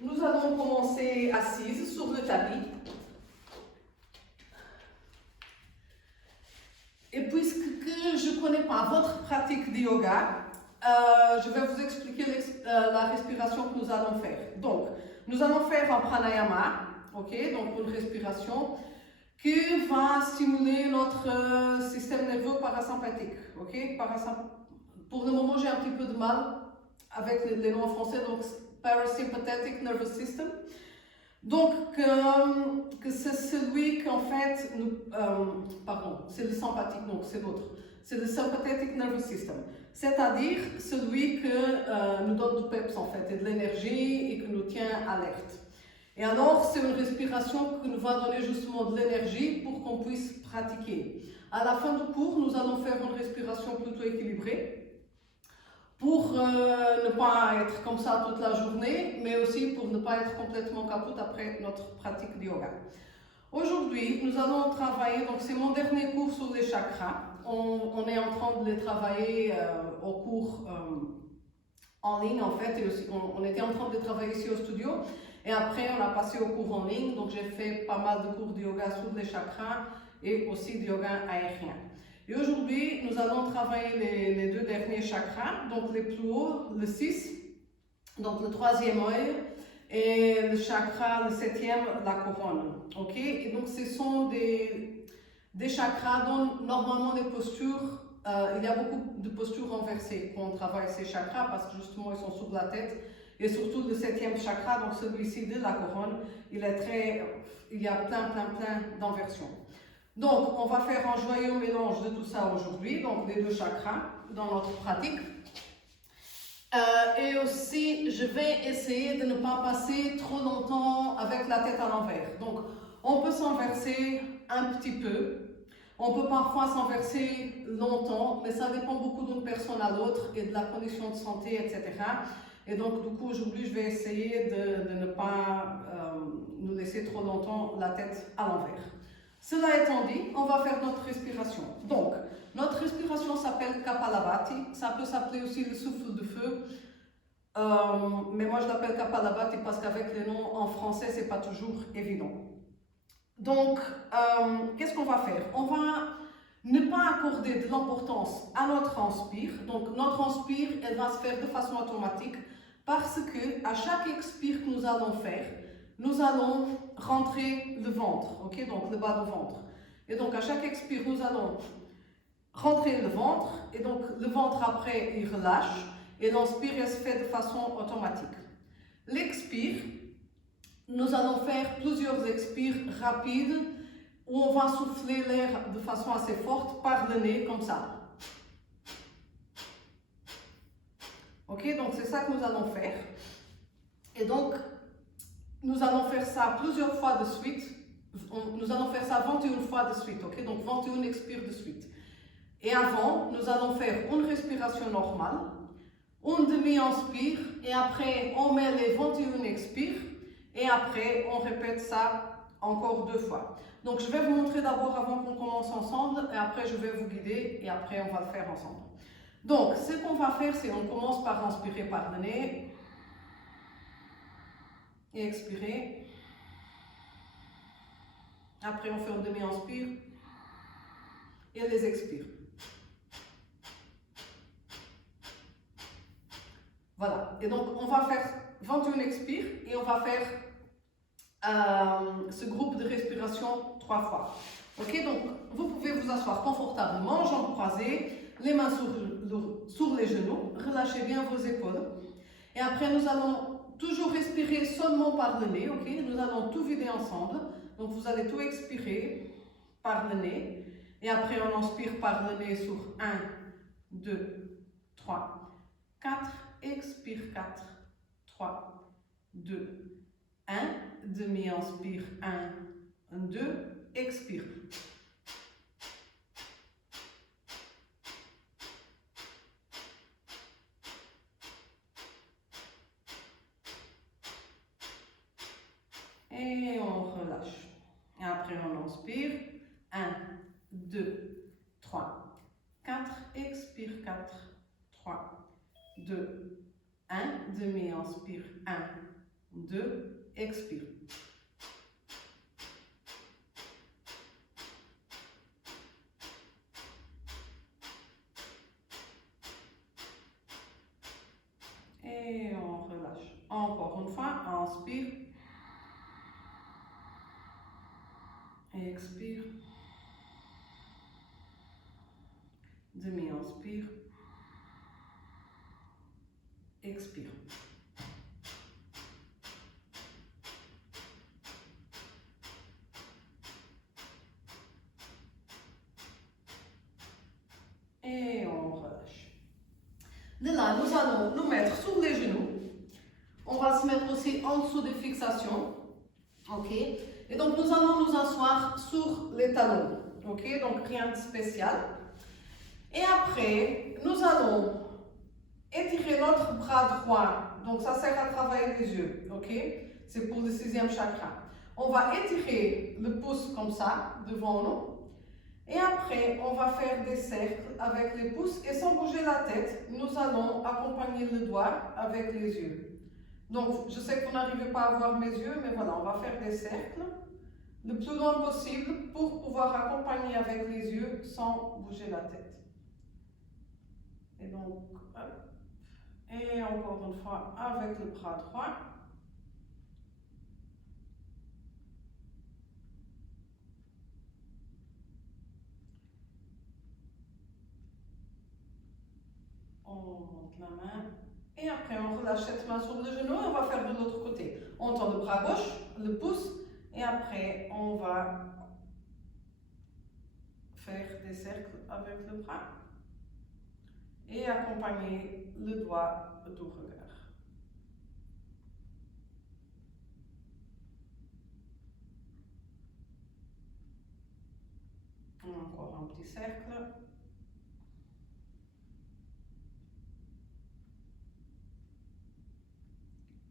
Nous allons commencer assises sur le tapis. Et puisque je ne connais pas votre pratique de yoga, je vais vous expliquer la respiration que nous allons faire. Donc, nous allons faire un pranayama, ok, donc une respiration qui va stimuler notre système nerveux parasympathique, ok. Pour le moment, j'ai un petit peu de mal avec les noms en français, donc parasympathetic nervous system. Donc, que c'est celui qu'en fait, c'est le sympathique, donc c'est l'autre. C'est le sympathetic nervous system, c'est-à-dire celui que nous donne du peps en fait, et de l'énergie et qui nous tient alerte. Et alors, c'est une respiration qui nous va donner justement de l'énergie pour qu'on puisse pratiquer. À la fin du cours, nous allons faire une respiration plutôt équilibrée pour ne pas être comme ça toute la journée, mais aussi pour ne pas être complètement capote après notre pratique de yoga. Aujourd'hui, nous allons travailler, donc c'est mon dernier cours sur les chakras. On est en train de les travailler au cours en ligne en fait, et aussi, on était en train de les travailler ici au studio, et après on a passé au cours en ligne, donc j'ai fait pas mal de cours de yoga sur les chakras et aussi de yoga aérien. Et aujourd'hui, nous allons travailler les deux derniers chakras, donc les plus hauts, le 6, donc le 3e œil, et le chakra, le 7e, la couronne. Ok. Et donc, ce sont des chakras dont normalement les postures, il y a beaucoup de postures renversées quand on travaille ces chakras parce que justement ils sont sur la tête. Et surtout le 7e chakra, donc celui-ci de la couronne, il y a plein d'inversions. Donc, on va faire un joyeux mélange de tout ça aujourd'hui, donc les deux chakras dans notre pratique. Et aussi, je vais essayer de ne pas passer trop longtemps avec la tête à l'envers. Donc, on peut s'inverser un petit peu. On peut parfois s'inverser longtemps, mais ça dépend beaucoup d'une personne à l'autre et de la condition de santé, etc. Et donc, du coup, aujourd'hui, je vais essayer de ne pas nous laisser trop longtemps la tête à l'envers. Cela étant dit, on va faire notre respiration. Donc, notre respiration s'appelle Kapalabhati. Ça peut s'appeler aussi le souffle de feu. Mais moi, je l'appelle Kapalabhati parce qu'avec les noms en français, c'est pas toujours évident. Donc, qu'est-ce qu'on va faire? On va ne pas accorder de l'importance à notre inspire. Donc, notre inspire, elle va se faire de façon automatique parce que à chaque expire que nous allons faire, nous allons rentrer le ventre, ok, donc le bas du ventre. Et donc, à chaque expire, nous allons rentrer le ventre, et donc le ventre après, il relâche, et l'inspire, elle se fait de façon automatique. L'expire, nous allons faire plusieurs expires rapides, où on va souffler l'air de façon assez forte par le nez, comme ça. Ok, donc c'est ça que nous allons faire. Et donc, nous allons faire ça plusieurs fois de suite. Nous allons faire ça 21 fois de suite, ok? Donc 21 expires de suite. Et avant, nous allons faire une respiration normale, une demi-inspire, et après on met les 21 expires, et après on répète ça encore 2 fois. Donc je vais vous montrer d'abord avant qu'on commence ensemble, et après je vais vous guider, et après on va le faire ensemble. Donc ce qu'on va faire, c'est on commence par inspirer par le nez, et expirer. Après, on fait une demi-inspire et les expire. Voilà. Et donc, on va faire 21 expires et on va faire ce groupe de respiration 3 fois. Ok, donc, vous pouvez vous asseoir confortablement, jambes croisées, les mains sur les genoux. Relâchez bien vos épaules. Et après, nous allons toujours respirer seulement par le nez. Ok, nous allons tout vider ensemble. Donc, vous allez tout expirer par le nez. Et après, on inspire par le nez sur 1, 2, 3, 4. Expire 4, 3, 2, 1. Demi-inspire 1, 2. Expire. Et on relâche. Et après, on inspire. 1, 2, 3, 4. Expire 4, 3, 2, 1. Demi-inspire 1, 2, expire. Et on relâche. Encore une fois, inspire. Expire. Demi-inspire. Expire. Et on relâche. De là, nous allons nous mettre sur les genoux. On va se mettre aussi en dessous des fixations. Ok? Et donc, nous allons nous asseoir sur les talons. Ok? Donc, rien de spécial. Et après, nous allons étirer notre bras droit. Donc, ça sert à travailler les yeux. Ok? C'est pour le 6e chakra. On va étirer le pouce comme ça, devant nous. Et après, on va faire des cercles avec les pouces. Et sans bouger la tête, nous allons accompagner le doigt avec les yeux. Donc, je sais que vous n'arrivez pas à voir mes yeux, mais voilà, on va faire des cercles le plus loin possible pour pouvoir accompagner avec les yeux sans bouger la tête. Et donc, hop. Et encore une fois, avec le bras droit. On monte la main. Et après, on relâche cette main sur le genou et on va faire de l'autre côté. On tend le bras gauche, le pouce, et après, on va faire des cercles avec le bras et accompagner le doigt du regard. Encore un petit cercle.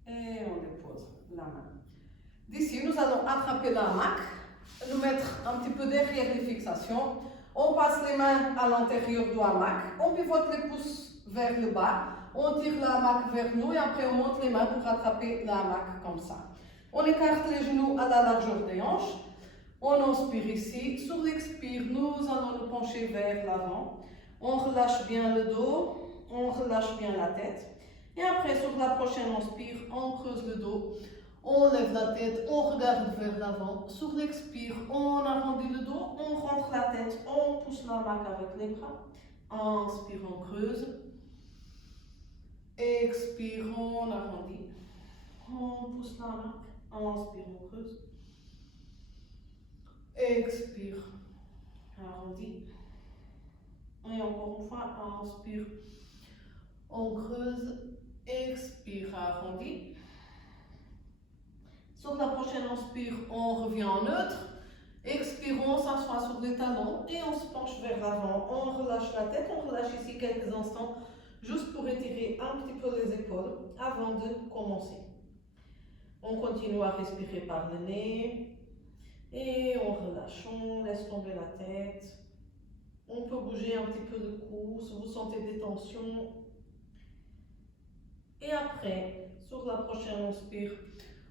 Et on dépose la main. D'ici, nous allons attraper la hamac, nous mettre un petit peu derrière les fixations. On passe les mains à l'intérieur du hamac, on pivote les pouces vers le bas, on tire la hamac vers nous et après on monte les mains pour attraper la hamac comme ça. On écarte les genoux à la largeur des hanches. On inspire ici. Sur l'expire, nous allons nous pencher vers l'avant. On relâche bien le dos, on relâche bien la tête. Et après, sur la prochaine inspire, on creuse le dos. On lève la tête, on regarde vers l'avant. Sur l'expire, on arrondit le dos, on rentre la tête, on pousse la hamac avec les bras. Inspire, on creuse. Expire, on arrondit. On pousse la hamac. Inspire, on creuse. Expire, arrondis. Et encore une fois, inspire, on creuse. Expire, arrondis. Sur la prochaine inspire, on revient en neutre. Expirons, on s'assoit sur les talons et on se penche vers l'avant. On relâche la tête, on relâche ici quelques instants, juste pour étirer un petit peu les épaules avant de commencer. On continue à respirer par le nez. Et on relâche, on laisse tomber la tête. On peut bouger un petit peu le cou si vous sentez des tensions. Et après, sur la prochaine inspire,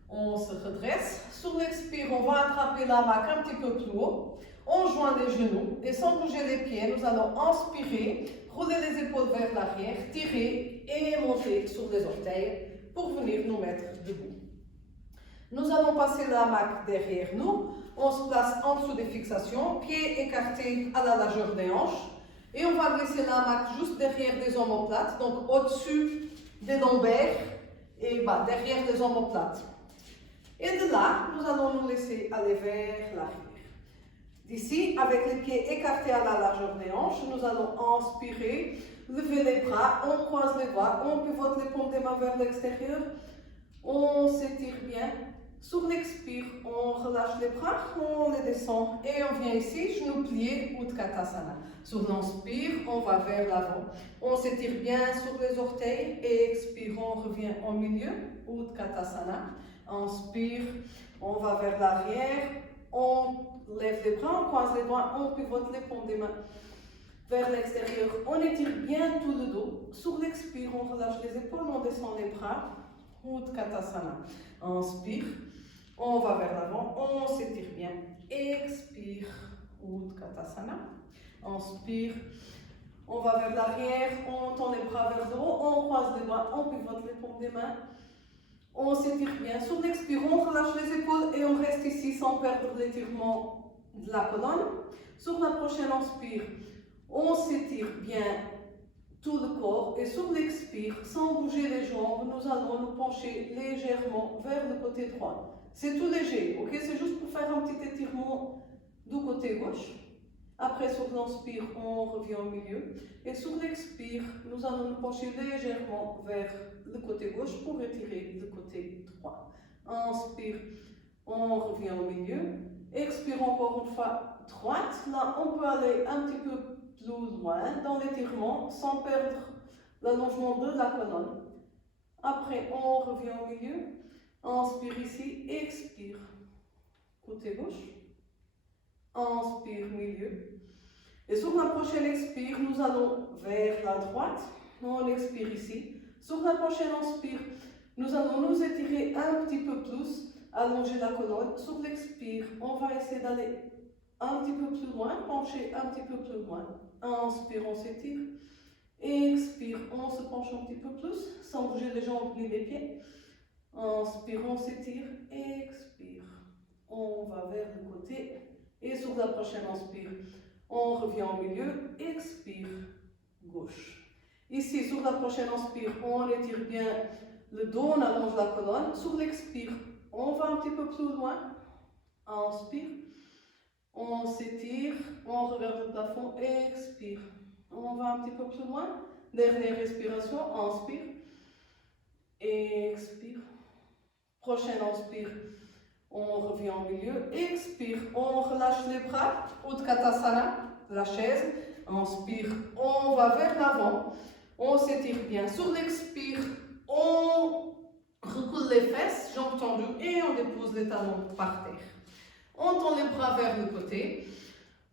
on se redresse. Sur l'expire, on va attraper la hamac un petit peu plus haut. On joint les genoux et sans bouger les pieds, nous allons inspirer, rouler les épaules vers l'arrière, tirer et monter sur les orteils pour venir nous mettre debout. Nous allons passer la hamac derrière nous. On se place en dessous des fixations, pieds écartés à la largeur des hanches. Et on va glisser la hamac juste derrière des omoplates, donc au-dessus des lombaires et derrière les omoplates. Et de là, nous allons nous laisser aller vers l'arrière. D'ici, avec les pieds écartés à la largeur des hanches, nous allons inspirer, lever les bras, on croise les bras, on pivote les paumes des mains vers l'extérieur, on s'étire bien. Sur l'expire, on relâche les bras, on les descend et on vient ici, genoux pliés, Utkatasana. Sur l'inspire, on va vers l'avant. On s'étire bien sur les orteils et expire, on revient au milieu, Utkatasana. Inspire, on va vers l'arrière, on lève les bras, on croise les doigts, on pivote les paumes des mains vers l'extérieur. On étire bien tout le dos. Sur l'expire, on relâche les épaules, on descend les bras. Utkatasana. Inspire, on va vers l'avant, on s'étire bien. Expire, Utkatasana. Inspire, on va vers l'arrière, on tend les bras vers le haut, on croise les bras, on pivote les paumes des mains. On s'étire bien. Sur l'expire, on relâche les épaules et on reste ici sans perdre l'étirement de la colonne. Sur la prochaine inspire, on s'étire bien tout le corps et sur l'expire, sans bouger les jambes, nous allons nous pencher légèrement vers le côté droit. C'est tout léger, ok? C'est juste pour faire un petit étirement du côté gauche. Après, sur l'inspire, on revient au milieu. Et sur l'expire, nous allons nous pencher légèrement vers le côté gauche pour étirer le côté droit. Inspire, on revient au milieu. Expire encore une fois droite. Là, on peut aller un petit peu plus loin dans l'étirement sans perdre l'allongement de la colonne. Après, on revient au milieu. Inspire ici, expire. Côté gauche. Inspire, milieu. Et sur la prochaine expire, nous allons vers la droite. On expire ici. Sur la prochaine inspire, nous allons nous étirer un petit peu plus, allonger la colonne. Sur l'expire, on va essayer d'aller un petit peu plus loin, pencher un petit peu plus loin. Inspire, on s'étire. Expire, on se penche un petit peu plus, sans bouger les jambes ni les pieds. Inspire, on s'étire. Expire, on va vers le côté. Et sur la prochaine inspire, on revient au milieu. Expire, gauche. Ici, sur la prochaine inspire, on étire bien le dos, on allonge la colonne. Sur l'expire, on va un petit peu plus loin. Inspire, on s'étire, on regarde le plafond. Expire, on va un petit peu plus loin. Dernière respiration, inspire. Expire. Prochaine inspire. On revient au milieu, expire, on relâche les bras, Utkatasana, la chaise, inspire, on va vers l'avant, on s'étire bien. Sur l'expire, on recoule les fesses, jambes tendues et on dépose les talons par terre. On tend les bras vers le côté,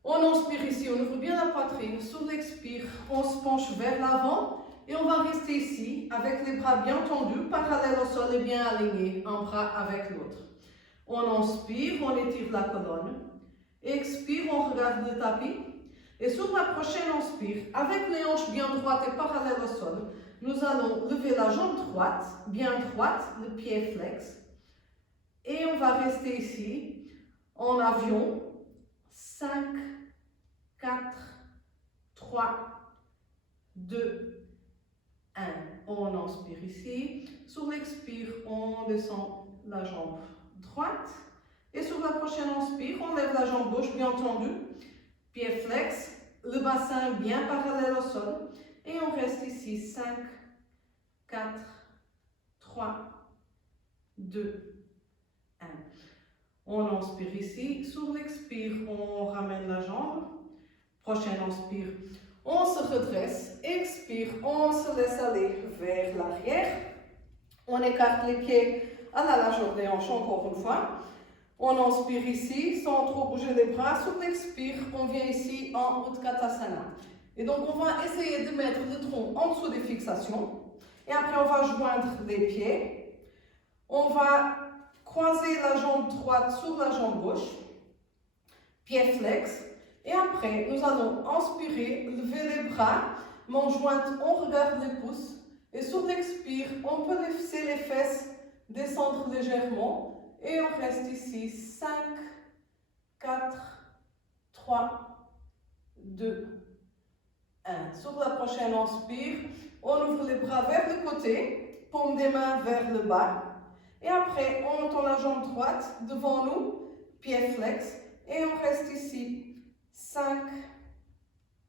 on inspire ici, on ouvre bien la poitrine. Sur l'expire, on se penche vers l'avant et on va rester ici avec les bras bien tendus, parallèles au sol et bien alignés, un bras avec l'autre. On inspire, on étire la colonne. Expire, on regarde le tapis. Et sur la prochaine inspire, avec les hanches bien droites et parallèles au sol, nous allons lever la jambe droite, bien droite, le pied flex. Et on va rester ici, en avion. 5, 4, 3, 2, 1. On inspire ici. Sur l'expire, on descend la jambe droite. Et sur la prochaine inspire, on lève la jambe gauche bien tendue. Pied flex, le bassin bien parallèle au sol. Et on reste ici. 5, 4, 3, 2, 1. On inspire ici. Sur l'expire, on ramène la jambe. Prochaine inspire, on se redresse. Expire, on se laisse aller vers l'arrière. On écarte les pieds à la largeur des hanches encore une fois. On inspire ici sans trop bouger les bras. Sur l'expire, on vient ici en Utkatasana. Et donc, on va essayer de mettre le tronc en dessous des fixations. Et après, on va joindre les pieds. On va croiser la jambe droite sur la jambe gauche. Pied flex. Et après, nous allons inspirer, lever les bras. Main jointe, on regarde les pouces. Et sur l'expire, on peut laisser les fesses descendre légèrement. Et on reste ici. 5, 4, 3, 2, 1. Sur la prochaine inspire, on ouvre les bras vers le côté, paume des mains vers le bas. Et après, on tend la jambe droite devant nous, pied flex. Et on reste ici. 5,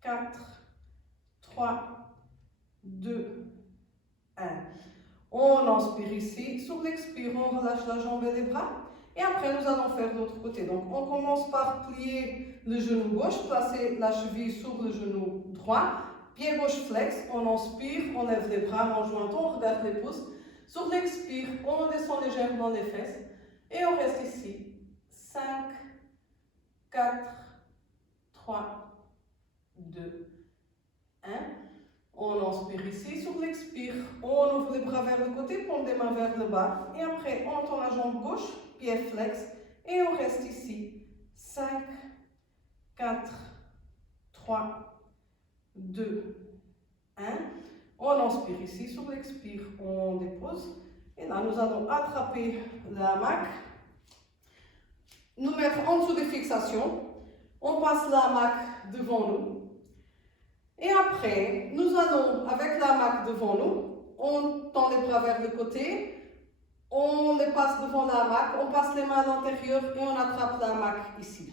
4, 3, 2, 1. On inspire ici. Sur l'expire, on relâche la jambe et les bras. Et après, nous allons faire l'autre côté. Donc, on commence par plier le genou gauche, placer la cheville sur le genou droit. Pied gauche flex, on inspire, on lève les bras en jointant, on regarde les pouces. Sur l'expire, on descend légèrement les fesses. Et on reste ici. 5, 4, 3, 2, 1. On inspire ici, sur l'expire, on ouvre les bras vers le côté, pompe des mains vers le bas. Et après, on tend la jambe gauche, pied flex. Et on reste ici. 5, 4, 3, 2, 1. On inspire ici, sur l'expire, on dépose. Et là, nous allons attraper la hamac, nous mettre en dessous des fixations. On passe la hamac devant nous. Et après, nous allons, avec la hamac devant nous, on tend les bras vers le côté, on les passe devant la hamac, on passe les mains à l'intérieur et on attrape la hamac ici.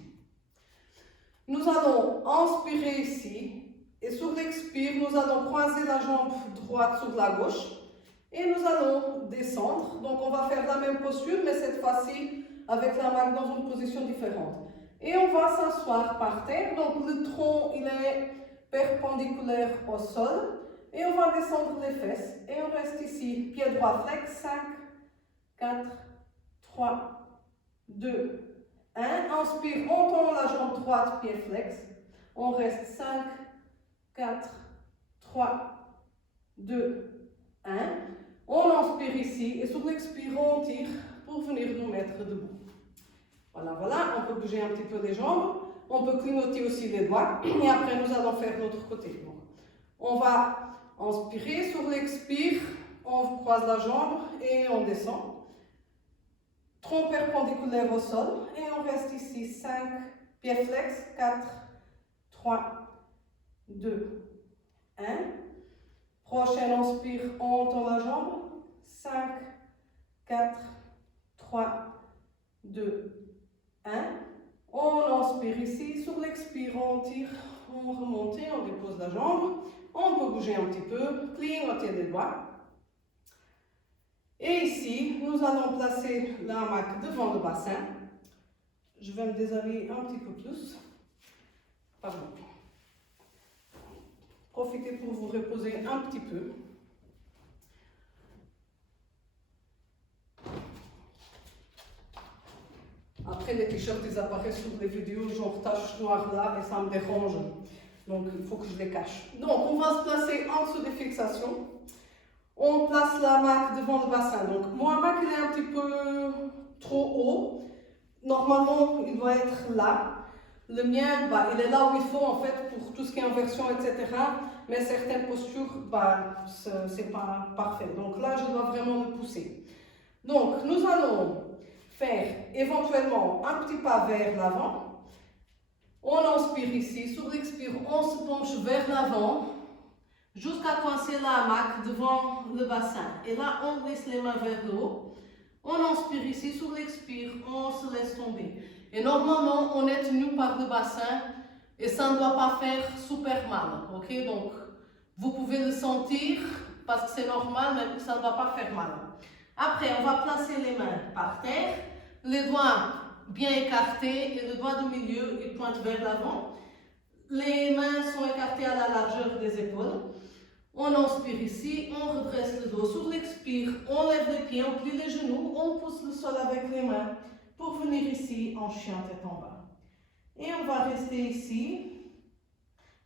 Nous allons inspirer ici et sur l'expire, nous allons croiser la jambe droite sur la gauche et nous allons descendre. Donc on va faire la même posture mais cette fois-ci avec la hamac dans une position différente. Et on va s'asseoir par terre, donc le tronc il est perpendiculaire au sol et on va descendre les fesses et on reste ici, pied droit flex, 5, 4, 3, 2, 1. Inspire, on tend la jambe droite, pied flex, on reste 5, 4, 3, 2, 1. On inspire ici et sur l'expire on tire pour venir nous mettre debout. Voilà, voilà, on peut bouger un petit peu les jambes. On peut clignoter aussi les doigts et après nous allons faire l'autre côté. Donc, on va inspirer, sur l'expire, on croise la jambe et on descend. Tronc perpendiculaire au sol et on reste ici 5, pied flex, 4, 3, 2, 1. Prochaine inspire, on tend la jambe, 5, 4, 3, 2, 1. On inspire ici, sur l'expire, on tire, on remonte, on dépose la jambe. On peut bouger un petit peu, clignoter les doigts. Et ici, nous allons placer la hamac devant le bassin. Je vais me déshabiller un petit peu plus. Pardon. Profitez pour vous reposer un petit peu. Après, les t-shirts, ils apparaissent sur les vidéos, genre taches noires là, et ça me dérange. Donc, il faut que je les cache. Donc, on va se placer en dessous des fixations. On place la hamac devant le bassin. Donc, mon hamac, il est un petit peu trop haut. Normalement, il doit être là. Le mien, bah, il est là où il faut, en fait, pour tout ce qui est inversion, etc. Mais certaines postures, bah, c'est pas parfait. Donc là, je dois vraiment le pousser. Donc, nous allons faire éventuellement un petit pas vers l'avant. On inspire ici, sur l'expire, on se penche vers l'avant jusqu'à coincer la hamac devant le bassin. Et là, on laisse les mains vers le haut. On inspire ici, sur l'expire, on se laisse tomber. Et normalement, on est tenu par le bassin et ça ne doit pas faire super mal. Ok, donc vous pouvez le sentir parce que c'est normal, mais ça ne va pas faire mal. Après, on va placer les mains par terre, les doigts bien écartés et le doigt du milieu, il pointe vers l'avant. Les mains sont écartées à la largeur des épaules. On inspire ici, on redresse le dos. Sur l'expire, on lève les pieds, on plie les genoux, on pousse le sol avec les mains pour venir ici en chien tête en bas. Et on va rester ici,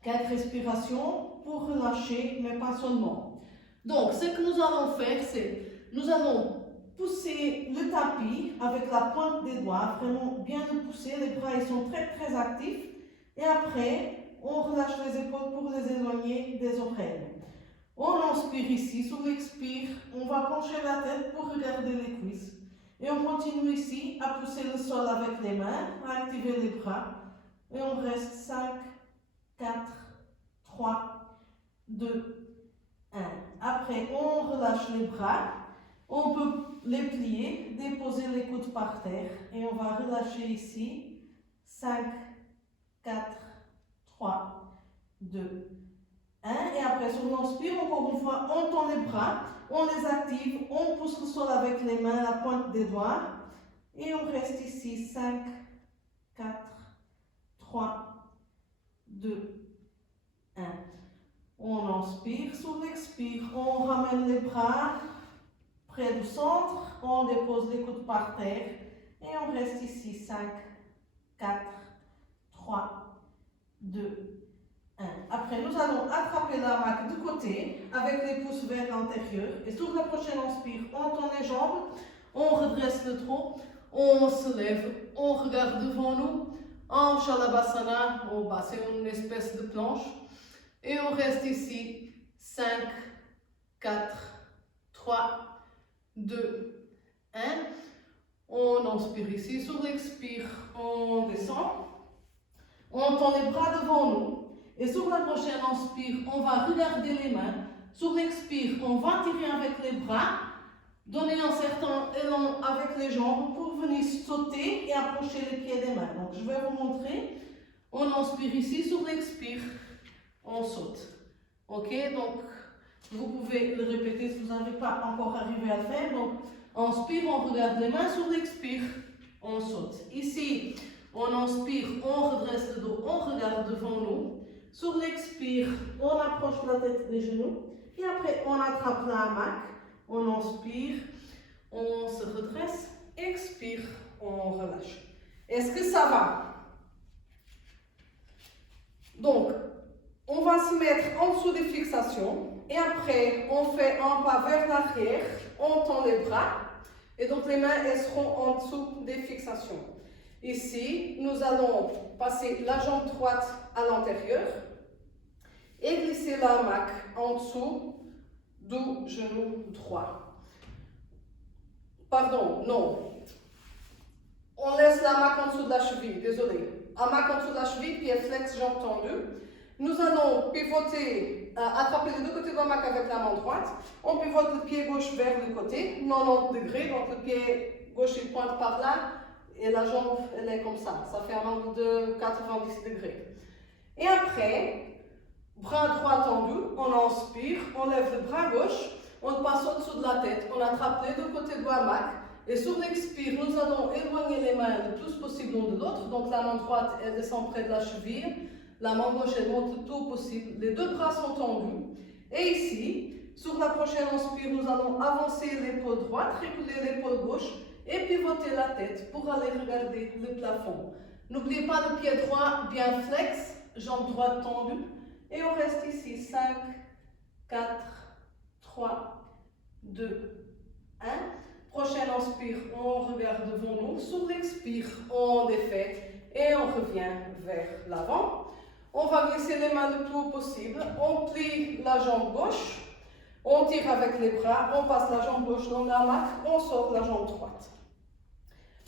4 respirations pour relâcher, mais pas seulement. Donc, ce que nous allons faire, c'est nous allons pousser le tapis avec la pointe des doigts, vraiment bien le pousser, les bras ils sont très très actifs. Et après, on relâche les épaules pour les éloigner des oreilles. On inspire ici, sur l'expire, on va pencher la tête pour regarder les cuisses. Et on continue ici à pousser le sol avec les mains, à activer les bras. Et on reste 5, 4, 3, 2, 1. Après, on relâche les bras. On peut les plier, déposer les coudes par terre. Et on va relâcher ici. 5, 4, 3, 2, 1. Et après, sur l'inspire, encore une fois, on tend les bras, on les active, on pousse le sol avec les mains, la pointe des doigts. Et on reste ici. 5, 4, 3, 2, 1. On inspire, sur l'expire, on ramène les bras près du centre, on dépose les coudes par terre et on reste ici. 5, 4, 3, 2, 1. Après, nous allons attraper la hamac de côté avec les pouces vers l'intérieur. Et sur la prochaine inspire, on tend les jambes, on redresse le tronc, on se lève, on regarde devant nous. En Shalabhasana, au bas, c'est une espèce de planche. Et on reste ici. 5, 4, 3, 2, 1. On inspire ici. Sur l'expire, on descend. On tend les bras devant nous. Et sur la prochaine inspire, on va regarder les mains. Sur l'expire, on va tirer avec les bras. Donner un certain élan avec les jambes pour venir sauter et approcher les pieds des mains. Donc, je vais vous montrer. On inspire ici. Sur l'expire, on saute. Ok? Donc, vous pouvez le répéter si vous n'avez pas encore arrivé à le faire. Donc, inspire, on regarde les mains. Sur l'expire, on saute. Ici, on inspire, on redresse le dos, on regarde devant nous. Sur l'expire, on approche la tête des genoux. Et après, on attrape la hamac. On inspire, on se redresse. Expire, on relâche. Est-ce que ça va? Donc, on va se mettre en dessous des fixations. Et après, on fait un pas vers l'arrière. On tend les bras. Et donc, les mains, elles seront en dessous des fixations. Ici, nous allons passer la jambe droite à l'intérieur et glisser la hamac en dessous du genou droit. Pardon, non. On laisse la hamac en dessous de la cheville, désolé. Hamac en dessous de la cheville, pied flex, jambe tendue. Nous allons pivoter, attraper les deux côtés de la hamac avec la main droite. On pivote le pied gauche vers le côté, 90 degrés, donc le pied gauche il pointe par là. Et la jambe, elle est comme ça. Ça fait un angle de 90 degrés. Et après, bras droit tendu, on inspire, on lève le bras gauche, on le passe au-dessous de la tête, on attrape les deux côtés de la hamac. Et sur l'expire, nous allons éloigner les mains le plus possible l'une de l'autre. Donc la main droite, elle descend près de la cheville. La main gauche, elle monte le tout possible. Les deux bras sont tendus. Et ici, sur la prochaine inspire, nous allons avancer l'épaule droite, reculer l'épaule gauche. Et pivoter la tête pour aller regarder le plafond. N'oubliez pas le pied droit bien flex, jambe droite tendue. Et on reste ici. 5, 4, 3, 2, 1. Prochaine inspire, on regarde devant nous. Sur l'expire, on défait et on revient vers l'avant. On va glisser les mains le plus haut possible. On plie la jambe gauche. On tire avec les bras. On passe la jambe gauche dans la hamac. On sort la jambe droite.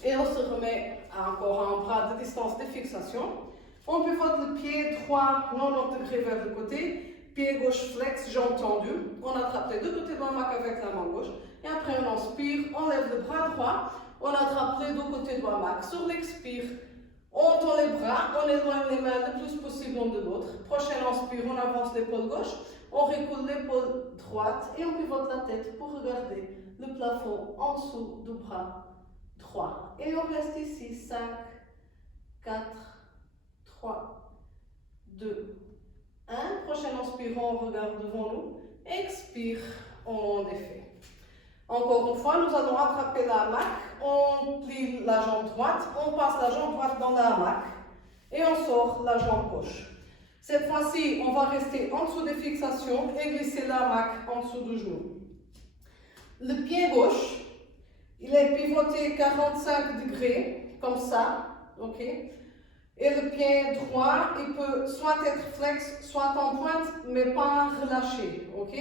Et on se remet encore à un bras de distance de fixation. On pivote le pied droit 90 degrés vers le côté. Pied gauche flex, jambe tendue. On attrape les deux côtés de la hamac avec la main gauche. Et après on inspire, on lève le bras droit. On attrape les deux côtés de la hamac. Sur l'expire, on tend les bras. On éloigne les mains le plus possible l'une de l'autre. Prochaine inspire, on avance l'épaule gauche. On recule l'épaule droite. Et on pivote la tête pour regarder le plafond en dessous du bras. 3. Et on reste ici. 5, 4, 3, 2, 1. Prochaine inspire, on regarde devant nous. Expire, on défait. Encore une fois, nous allons attraper la hamac. On plie la jambe droite. On passe la jambe droite dans la hamac. Et on sort la jambe gauche. Cette fois-ci, on va rester en dessous des fixations et glisser la hamac en dessous du genou. Le pied gauche, il est pivoté 45 degrés, comme ça, ok? Et le pied droit, il peut soit être flex, soit en pointe, mais pas relâché, ok?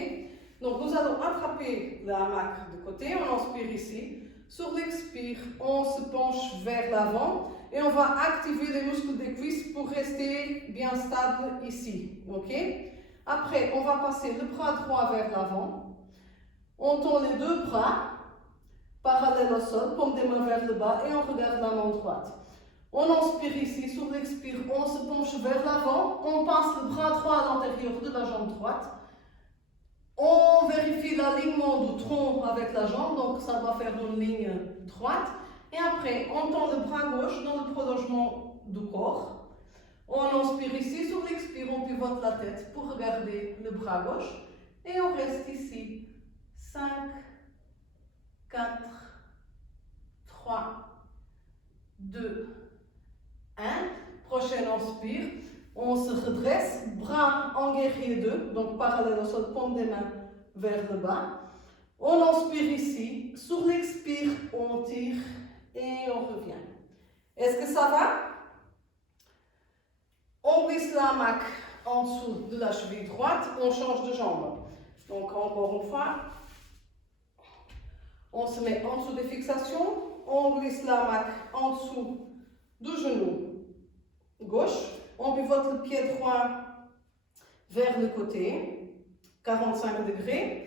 Donc nous allons attraper la hamac de côté, on inspire ici. Sur l'expire, on se penche vers l'avant et on va activer les muscles des cuisses pour rester bien stable ici, ok? Après, on va passer le bras droit vers l'avant. On tend les deux bras parallèles au sol, paume des mains vers le bas et on regarde la main droite. On inspire ici, sur l'expire, on se penche vers l'avant, on passe le bras droit à l'intérieur de la jambe droite. On vérifie l'alignement du tronc avec la jambe, donc ça doit faire une ligne droite. Et après, on tend le bras gauche dans le prolongement du corps. On inspire ici, sur l'expire, on pivote la tête pour regarder le bras gauche. Et on reste ici. 5, 4, 3, 2, 1. Prochaine inspire. On se redresse, bras en guerrier 2, donc parallèle au sol, paume des mains vers le bas. On inspire ici, sur l'expire, on tire et on revient. Est-ce que ça va? On glisse la main en dessous de la cheville droite, on change de jambe. Donc encore une fois, on se met en dessous des fixations, on glisse la main en dessous du genou gauche, on pivote le pied droit vers le côté, 45 degrés.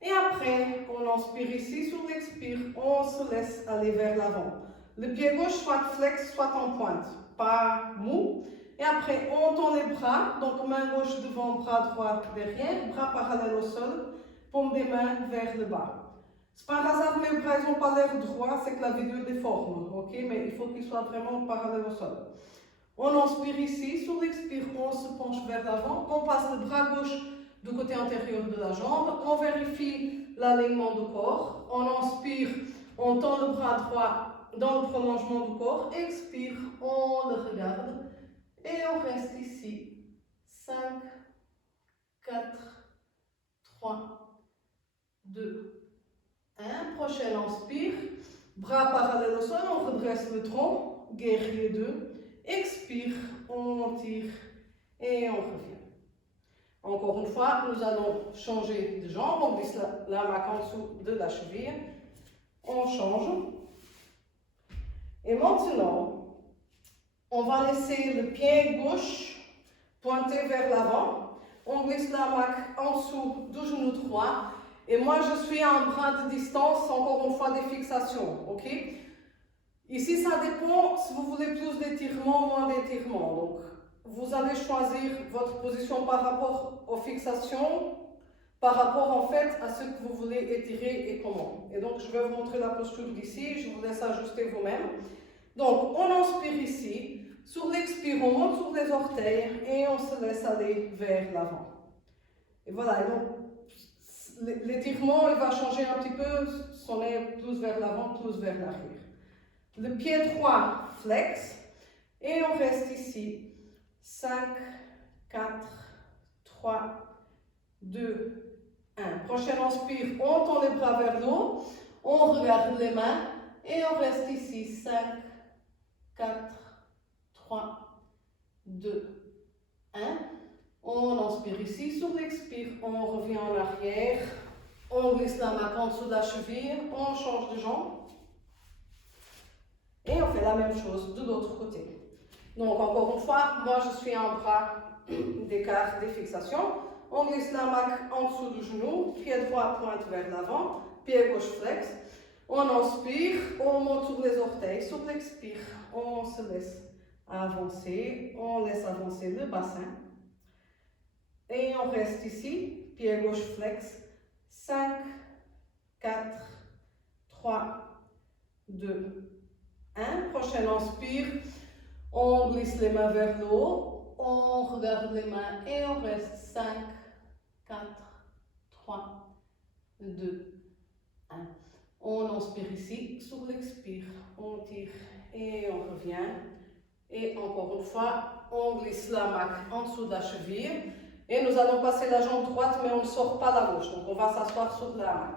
Et après, on inspire ici, sur l'expire, on se laisse aller vers l'avant. Le pied gauche soit flex, soit en pointe, pas mou. Et après, on tend les bras, donc main gauche devant, bras droit derrière, bras parallèles au sol, paume des mains vers le bas. C'est par hasard, mes bras n'ont pas l'air droits, c'est que la vidéo est déforme, ok? Mais il faut qu'ils soient vraiment parallèles au sol. On inspire ici, sur l'expire, on se penche vers l'avant, on passe le bras gauche du côté antérieur de la jambe, on vérifie l'alignement du corps, on inspire, on tend le bras droit dans le prolongement du corps, expire, on le regarde et on reste ici. 5, 4, 3, 2, 1. Prochaine inspire, bras parallèles au sol, on redresse le tronc, guerrier 2, expire, on tire et on revient. Encore une fois, nous allons changer de jambe, on glisse la main en dessous de la cheville, on change. Et maintenant, on va laisser le pied gauche pointer vers l'avant, on glisse la main en dessous du genou droit, et moi je suis à un bras de distance, encore une fois des fixations, ok? Ici ça dépend si vous voulez plus d'étirement ou moins d'étirement, donc vous allez choisir votre position par rapport aux fixations, par rapport en fait à ce que vous voulez étirer et comment. Et donc je vais vous montrer la posture d'ici, je vous laisse ajuster vous-même. Donc on inspire ici, sur l'expire on monte sur les orteils et on se laisse aller vers l'avant. Et voilà, et donc l'étirement il va changer un petit peu, on est plus vers l'avant, plus vers l'arrière. Le pied droit flex et on reste ici. 5, 4, 3, 2, 1. Prochaine inspire, on tend les bras vers le haut, on regarde les mains et on reste ici. 5, 4, 3, 2, 1. On inspire ici, sur l'expire, on revient en arrière, on glisse la main en dessous de la cheville, on change de jambe et on fait la même chose de l'autre côté. Donc encore une fois, moi je suis en bras d'écart, des fixations. On glisse la main en dessous du genou, pied droit pointe vers l'avant, pied gauche flex. On inspire, on monte sur les orteils, sur l'expire, on se laisse avancer, on laisse avancer le bassin. Et on reste ici, pied gauche flex, 5, 4, 3, 2, 1. Prochaine inspire. On glisse les mains vers le haut, on regarde les mains et on reste 5, 4, 3, 2, 1. On inspire ici, sur l'expire, on tire et on revient. Et encore une fois, on glisse la main en dessous de la cheville et nous allons passer la jambe droite mais on ne sort pas la gauche, donc on va s'asseoir sur la main.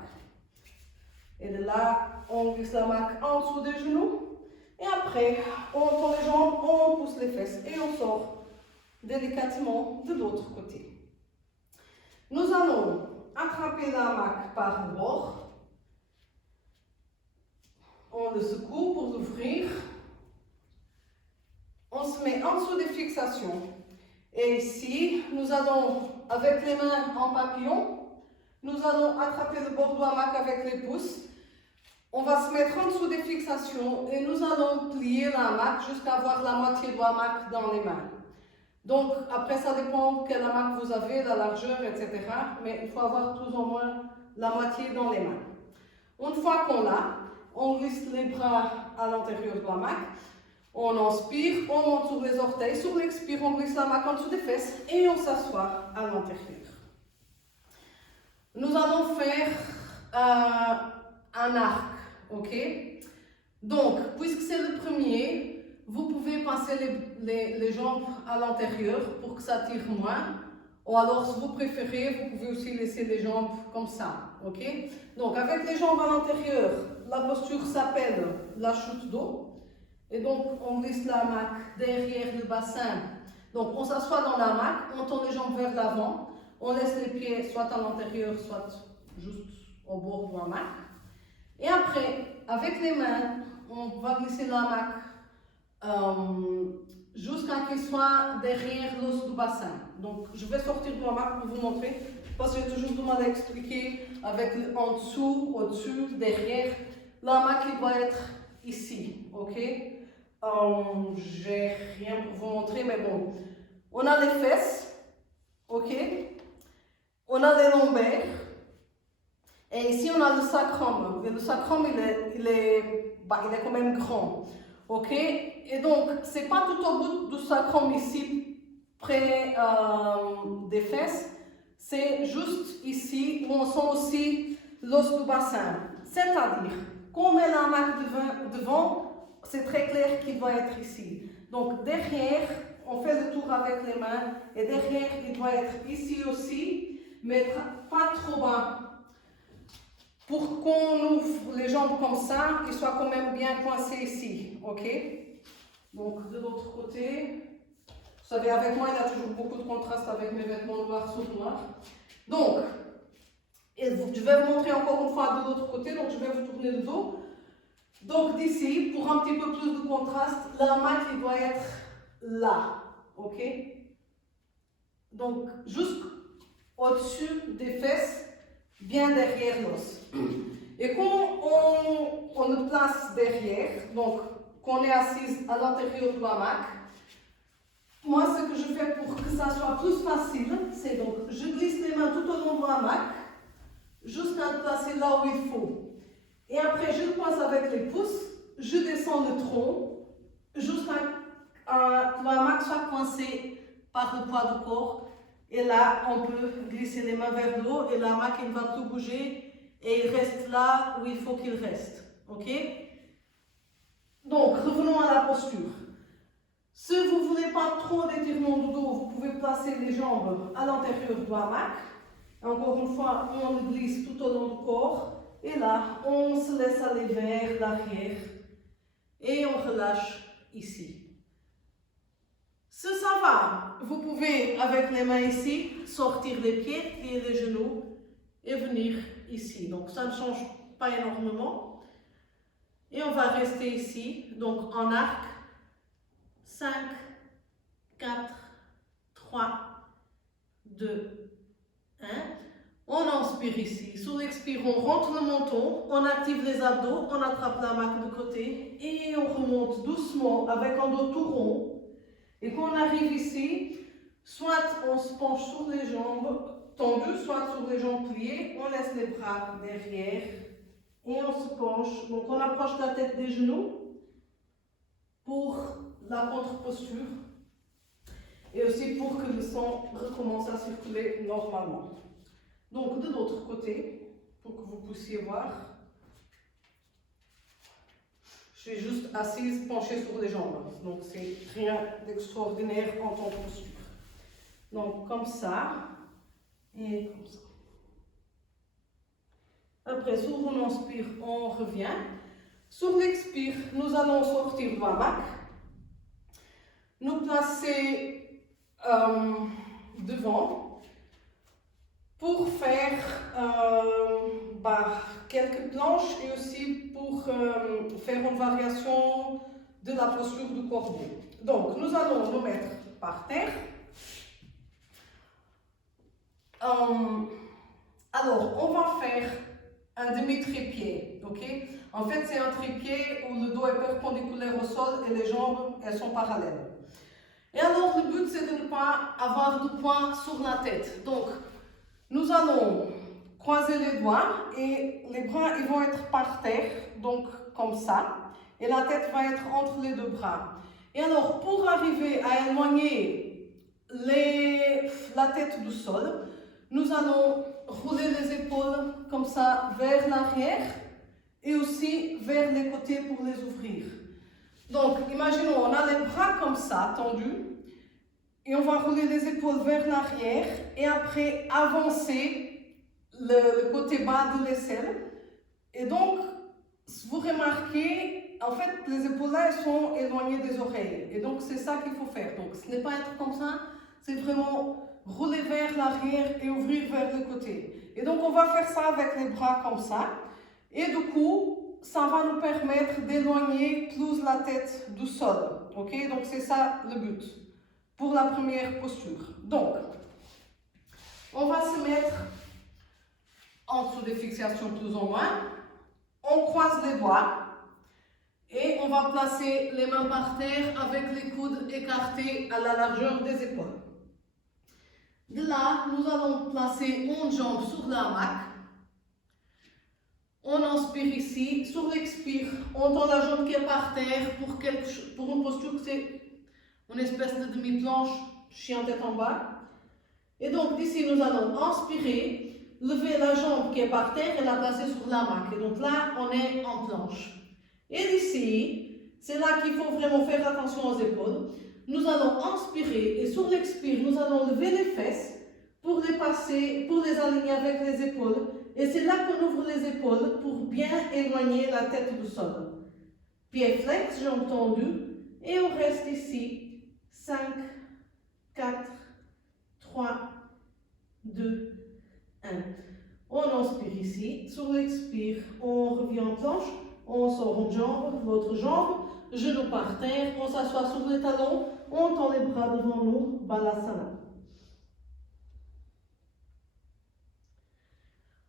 Et de là, on glisse la main en dessous des genoux. Et après, on tend les jambes, on pousse les fesses et on sort délicatement de l'autre côté. Nous allons attraper la main par le bord. On le secoue pour l'ouvrir. On se met en dessous des fixations. Et ici, nous allons, avec les mains en papillon, nous allons attraper le bord de la main avec les pouces. On va se mettre en dessous des fixations et nous allons plier la main jusqu'à avoir la moitié de la main dans les mains. Donc après ça dépend quelle main vous avez, la largeur, etc. Mais il faut avoir plus ou moins la moitié dans les mains. Une fois qu'on l'a, on glisse les bras à l'intérieur de la main. On inspire, on monte sur les orteils. Sur l'expire, on glisse la main en dessous des fesses et on s'assoit à l'intérieur. Nous allons faire un arc. Ok? Donc, puisque c'est le premier, vous pouvez passer les jambes à l'intérieur pour que ça tire moins. Ou alors, si vous préférez, vous pouvez aussi laisser les jambes comme ça. Ok? Donc, avec les jambes à l'intérieur, la posture s'appelle la chute d'eau. Et donc, on glisse la hamac derrière le bassin. Donc, on s'assoit dans la hamac, on tend les jambes vers l'avant. On laisse les pieds soit à l'intérieur, soit juste au bord du hamac. Et après, avec les mains, on va glisser la hamac jusqu'à qu'il soit derrière l'os du bassin. Donc, je vais sortir du hamac pour vous montrer, parce que j'ai toujours du mal à expliquer avec en dessous, au-dessus, derrière. La hamac, il doit être ici, ok? J'ai rien pour vous montrer, mais bon. On a les fesses, ok? On a les lombaires. Et ici, on a le sacrum. Et le sacrum, il est quand même grand. Ok? Et donc, ce n'est pas tout au bout du sacrum ici, près des fesses. C'est juste ici où on sent aussi l'os du bassin. C'est-à-dire, quand on met la hamac devant, c'est très clair qu'il doit être ici. Donc, derrière, on fait le tour avec les mains. Et derrière, il doit être ici aussi, mais pas trop bas. Pour qu'on ouvre les jambes comme ça, qu'ils soient quand même bien coincés ici, ok? Donc de l'autre côté, vous savez, avec moi, il y a toujours beaucoup de contraste avec mes vêtements noirs sur noir. Donc, je vais vous montrer encore une fois de l'autre côté, donc je vais vous tourner le dos. Donc d'ici, pour un petit peu plus de contraste, la hamac, il doit être là, ok? Donc, jusqu'au-dessus des fesses, bien derrière l'os. Et quand on le place derrière, donc qu'on est assise à l'intérieur du hamac, moi ce que je fais pour que ça soit plus facile, c'est donc je glisse les mains tout au long du hamac, jusqu'à le placer là où il faut. Et après je le coince avec les pouces, je descends le tronc, jusqu'à que le hamac soit coincé par le poids du corps. Et là, on peut glisser les mains vers le haut et la hamac ne va plus bouger et il reste là où il faut qu'il reste. Ok? Donc, revenons à la posture. Si vous ne voulez pas trop d'étirement du dos, vous pouvez placer les jambes à l'intérieur du hamac. Encore une fois, on le glisse tout au long du corps. Et là, on se laisse aller vers l'arrière et on relâche ici. Si ça va, vous pouvez, avec les mains ici, sortir les pieds, plier les genoux et venir ici. Donc, ça ne change pas énormément. Et on va rester ici, donc en arc. 5, 4, 3, 2, 1. On inspire ici. Sur l'expire, on rentre le menton, on active les abdos, on attrape la hamac de côté et on remonte doucement avec un dos tout rond. Et quand on arrive ici, soit on se penche sur les jambes tendues, soit sur les jambes pliées, on laisse les bras derrière et on se penche. Donc on approche la tête des genoux pour la contre-posture et aussi pour que le sang recommence à circuler normalement. Donc de l'autre côté, pour que vous puissiez voir, je suis juste assise, penchée sur les jambes. Donc, c'est rien d'extraordinaire en tant que posture. Donc, comme ça et comme ça. Après, sur on inspire, on revient. Sur l'expire, nous allons sortir du hamac. Nous placer devant pour faire quelques planches et aussi pour faire une variation de la posture du corbeau. Donc, nous allons nous mettre par terre. Alors, on va faire un demi-trépied, ok? En fait, c'est un trépied où le dos est perpendiculaire au sol et les jambes, elles sont parallèles. Et alors, le but, c'est de ne pas avoir de poids sur la tête. Donc, nous allons croiser les doigts et les bras ils vont être par terre, donc comme ça. Et la tête va être entre les deux bras. Et alors, pour arriver à éloigner la tête du sol, nous allons rouler les épaules comme ça vers l'arrière et aussi vers les côtés pour les ouvrir. Donc, imaginons, on a les bras comme ça, tendus, et on va rouler les épaules vers l'arrière, et après avancer le côté bas de l'aisselle. Et donc, vous remarquez, en fait, les épaules là, elles sont éloignées des oreilles. Et donc, c'est ça qu'il faut faire. Donc, ce n'est pas être comme ça, c'est vraiment rouler vers l'arrière et ouvrir vers le côté. Et donc, on va faire ça avec les bras comme ça. Et du coup, ça va nous permettre d'éloigner plus la tête du sol. Ok? Donc, c'est ça le but pour la première posture. Donc, on va se mettre en dessous des fixations plus ou moins. On croise les doigts et on va placer les mains par terre avec les coudes écartés à la largeur des épaules. De là, nous allons placer une jambe sur la hamac. On inspire ici. Sur l'expire, on tend la jambe qui est par terre pour une posture que c'est une espèce de demi-planche, chien tête en bas. Et donc d'ici, nous allons inspirer, lever la jambe qui est par terre et la placer sur la hamac. Et donc là, on est en planche. Et d'ici, c'est là qu'il faut vraiment faire attention aux épaules. Nous allons inspirer et sur l'expire, nous allons lever les fesses pour les passer, pour les aligner avec les épaules. Et c'est là qu'on ouvre les épaules pour bien éloigner la tête du sol. Pied flex, jambes tendues. Et on reste ici. 5, 4, 3, 2, 1. On inspire ici. Sur l'expire, on revient en planche. On sort une jambe, l'autre jambe. Genoux par terre. On s'assoit sur les talons. On tend les bras devant nous. Balasana.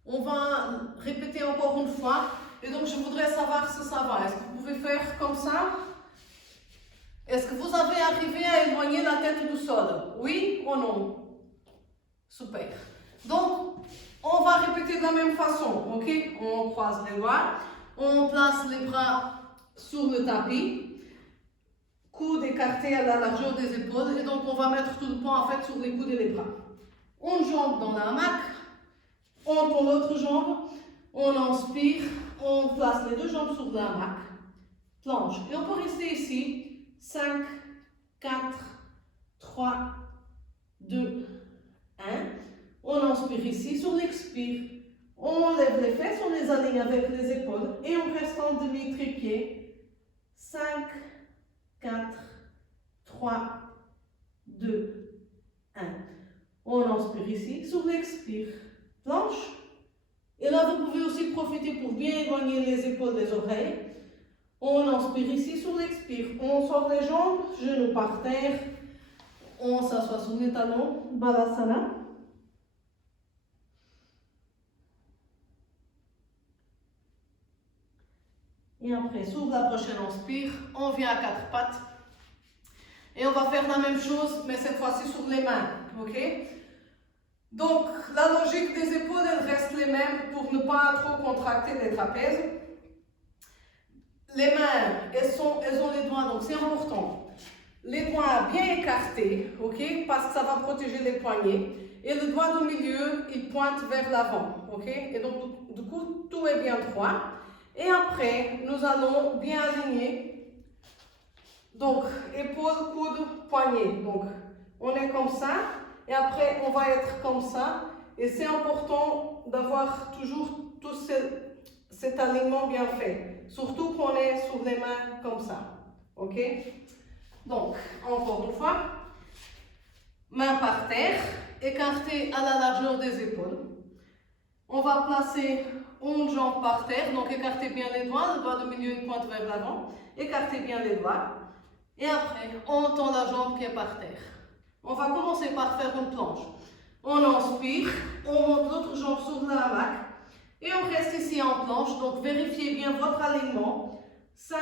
On va répéter encore une fois. Et donc, je voudrais savoir si ça va. Est-ce que vous pouvez faire comme ça? Est-ce que vous avez arrivé à éloigner la tête du sol? Oui ou non? Super. Donc, on va répéter de la même façon. Ok? On croise les doigts. On place les bras sur le tapis. Coudes écartés à la largeur des épaules. Et donc, on va mettre tout le poids en fait sur les coudes et les bras. Une jambe dans la hamac. On tourne l'autre jambe, on inspire, on place les deux jambes sur la hamac, planche. Et on peut rester ici, 5, 4, 3, 2, 1. On inspire ici, sur l'expire, on lève les fesses, on les aligne avec les épaules et on reste en demi-trépied. 5, 4, 3, 2, 1. On inspire ici, sur l'expire. Planche. Et là, vous pouvez aussi profiter pour bien éloigner les épaules des oreilles. On inspire ici sur l'expire. On sort les jambes, genoux par terre. On s'assoit sur les talons. Balasana. Et après, sur la prochaine inspire, on vient à quatre pattes. Et on va faire la même chose, mais cette fois-ci sur les mains. Ok? Donc, la logique des épaules, elle reste les mêmes pour ne pas trop contracter les trapèzes. Les mains, elles ont les doigts, donc c'est important. Les doigts bien écartés, ok, parce que ça va protéger les poignets. Et le doigt du milieu, il pointe vers l'avant, ok. Et donc, du coup, tout est bien droit. Et après, nous allons bien aligner. Donc, épaules, coudes, poignets. Donc, on est comme ça. Et après, on va être comme ça. Et c'est important d'avoir toujours tout cet alignement bien fait. Surtout qu'on est sur les mains comme ça. Ok? Donc, encore une fois. Mains par terre, écartées à la largeur des épaules. On va placer une jambe par terre. Donc, écartez bien les doigts. Le doigt du milieu il pointe vers l'avant. Écartez bien les doigts. Et après, on tend la jambe qui est par terre. On va commencer par faire une planche. On inspire, on monte l'autre jambe sur la hamac et on reste ici en planche. Donc vérifiez bien votre alignement. 5,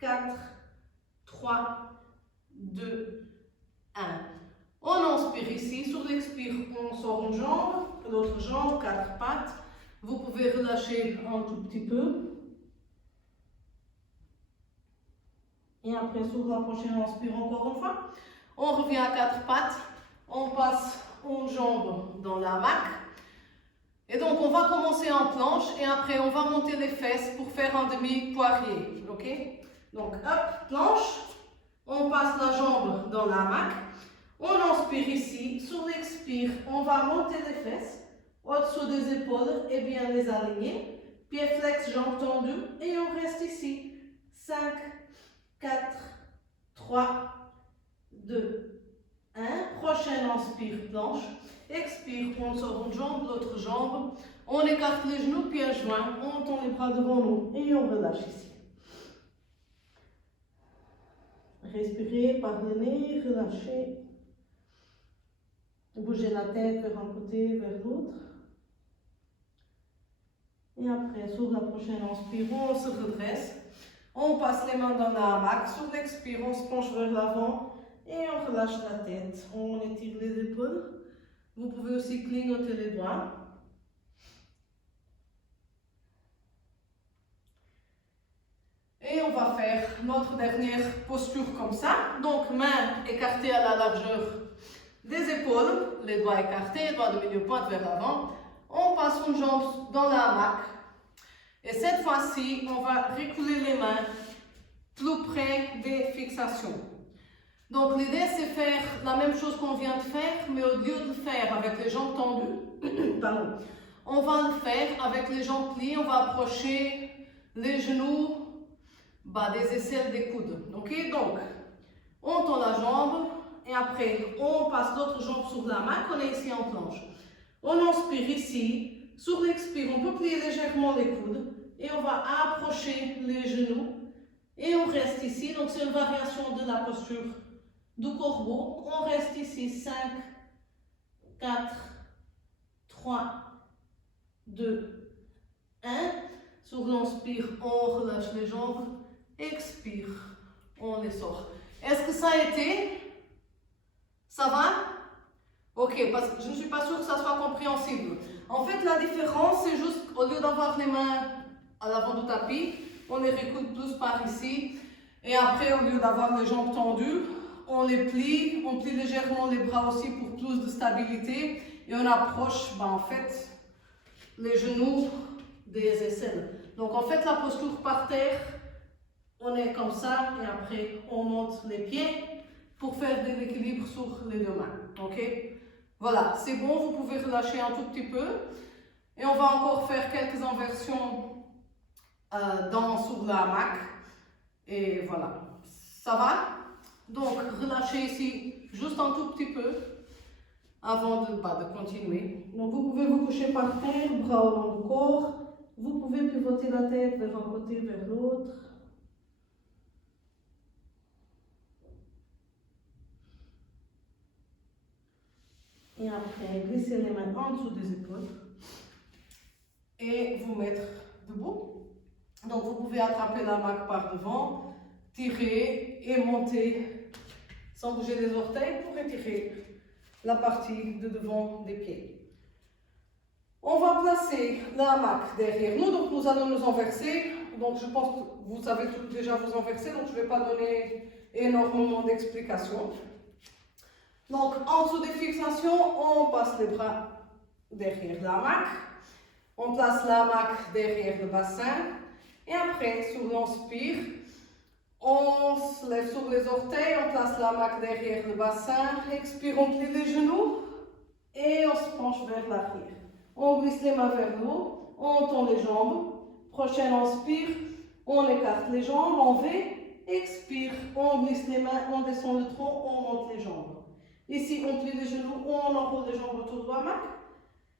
4, 3, 2, 1. On inspire ici. Sur l'expire, on sort une jambe, l'autre jambe, quatre pattes. Vous pouvez relâcher un tout petit peu. Et après, sur la prochaine, on inspire encore une fois. On revient à quatre pattes, on passe une jambe dans la hamac. Et donc, on va commencer en planche et après, on va monter les fesses pour faire un demi-poirier. Ok? Donc, hop, planche. On passe la jambe dans la hamac. On inspire ici. Sur l'expire, on va monter les fesses au-dessous des épaules et bien les aligner. Pieds flex, jambes tendues. Et on reste ici. 5, 4, 3, 2, 1. Prochaine inspire, planche. Expire, on sort une jambe, l'autre jambe. On écarte les genoux, pieds joints. On tend les bras devant nous et on relâche ici. Respirez par le nez, relâchez. Bougez la tête vers un côté, vers l'autre. Et après, sur la prochaine inspire, on se redresse. On passe les mains dans la hamac. Sur l'expire, on se penche vers l'avant et on relâche la tête. On étire les épaules. Vous pouvez aussi clignoter les doigts. Et on va faire notre dernière posture comme ça. Donc, mains écartées à la largeur des épaules, les doigts écartés, doigts de milieu pointe vers l'avant. On passe une jambe dans la hamac. Et cette fois-ci, on va reculer les mains plus près des fixations. Donc, l'idée, c'est faire la même chose qu'on vient de faire, mais au lieu de le faire avec les jambes tendues, pardon, on va le faire avec les jambes pliées. On va approcher les genoux bas des aisselles des coudes. Ok, donc, on tend la jambe et après, on passe l'autre jambe sur la main. On est ici en planche. On inspire ici. Sur l'expire, on peut plier légèrement les coudes et on va approcher les genoux et on reste ici. Donc, c'est une variation de la posture du corbeau. On reste ici. 5, 4, 3, 2, 1. Sur l'inspire, on relâche les jambes. Expire, on les sort. Est-ce que ça a été? Ça va? Ok, parce que je ne suis pas sûre que ça soit compréhensible. En fait, la différence, c'est juste, au lieu d'avoir les mains à l'avant du tapis, on les recule plus par ici. Et après, au lieu d'avoir les jambes tendues, on les plie, on plie légèrement les bras aussi pour plus de stabilité. Et on approche, en fait, les genoux des aisselles. Donc, en fait, la posture par terre, on est comme ça et après on monte les pieds pour faire de l'équilibre sur les deux mains. Ok? Voilà, c'est bon, vous pouvez relâcher un tout petit peu. Et on va encore faire quelques inversions sur la hamac. Et voilà, ça va? Donc relâchez ici juste un tout petit peu avant de continuer. Donc vous pouvez vous coucher par terre, bras au long du corps. Vous pouvez pivoter la tête vers un côté, vers l'autre. Et après, glissez les mains en dessous des épaules et vous mettre debout. Donc, vous pouvez attraper la hamac par devant, tirer et monter sans bouger les orteils pour étirer la partie de devant des pieds. On va placer la hamac derrière nous, donc nous allons nous inverser. Donc, je pense que vous savez déjà vous inverser, donc je ne vais pas donner énormément d'explications. Donc, en dessous des fixations, on passe les bras derrière la hamac. On place la hamac derrière le bassin. Et après, sur l'inspire, on se lève sur les orteils. On place la hamac derrière le bassin. Expire, on plie les genoux. Et on se penche vers l'arrière. On glisse les mains vers le haut. On tend les jambes. Prochaine inspire, on écarte les jambes en V. Expire, on glisse les mains, on descend le tronc, on monte les jambes. Ici, on plie les genoux, on enroule les jambes autour de la hamac.